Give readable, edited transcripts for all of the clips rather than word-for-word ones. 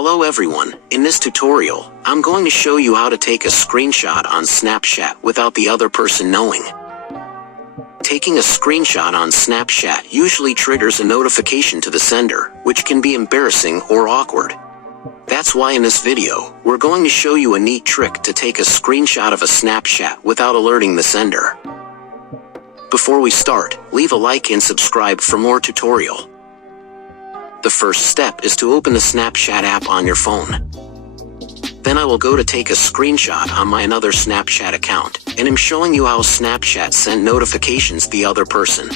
Hello everyone, in this tutorial, I'm going to show you how to take a screenshot on Snapchat without the other person knowing. Taking a screenshot on Snapchat usually triggers a notification to the sender, which can be embarrassing or awkward. That's why in this video, we're going to show you a neat trick to take a screenshot of a Snapchat without alerting the sender. Before we start, leave a like and subscribe for more tutorial. The first step is to open the Snapchat app on your phone. Then I will go to take a screenshot on my another Snapchat account, and I'm showing you how Snapchat sent notifications to the other person.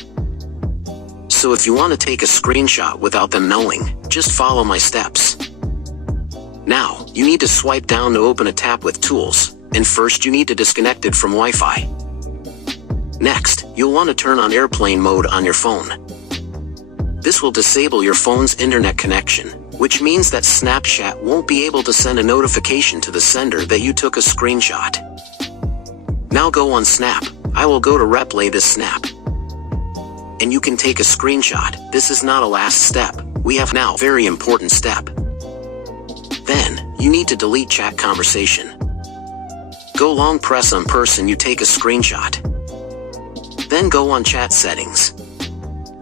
So if you want to take a screenshot without them knowing, just follow my steps. Now, you need to swipe down to open a tab with tools, and first you need to disconnect it from Wi-Fi. Next, you'll want to turn on airplane mode on your phone. This will disable your phone's internet connection, which means that Snapchat won't be able to send a notification to the sender that you took a screenshot. Now go on Snap. I will go to replay this snap. And you can take a screenshot. This is not a last step. We have now very important step. Then, you need to delete chat conversation. Go long press on person you take a screenshot. Then go on chat settings.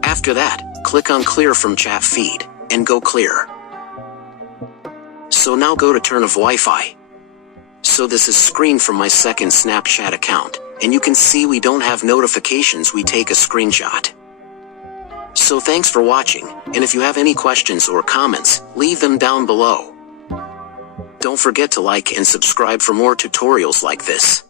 After that, click on clear from chat feed, and go clear. So now go to turn off Wi-Fi. So this is screen from my second Snapchat account, and you can see we don't have notifications we take a screenshot. So thanks for watching, and if you have any questions or comments, leave them down below. Don't forget to like and subscribe for more tutorials like this.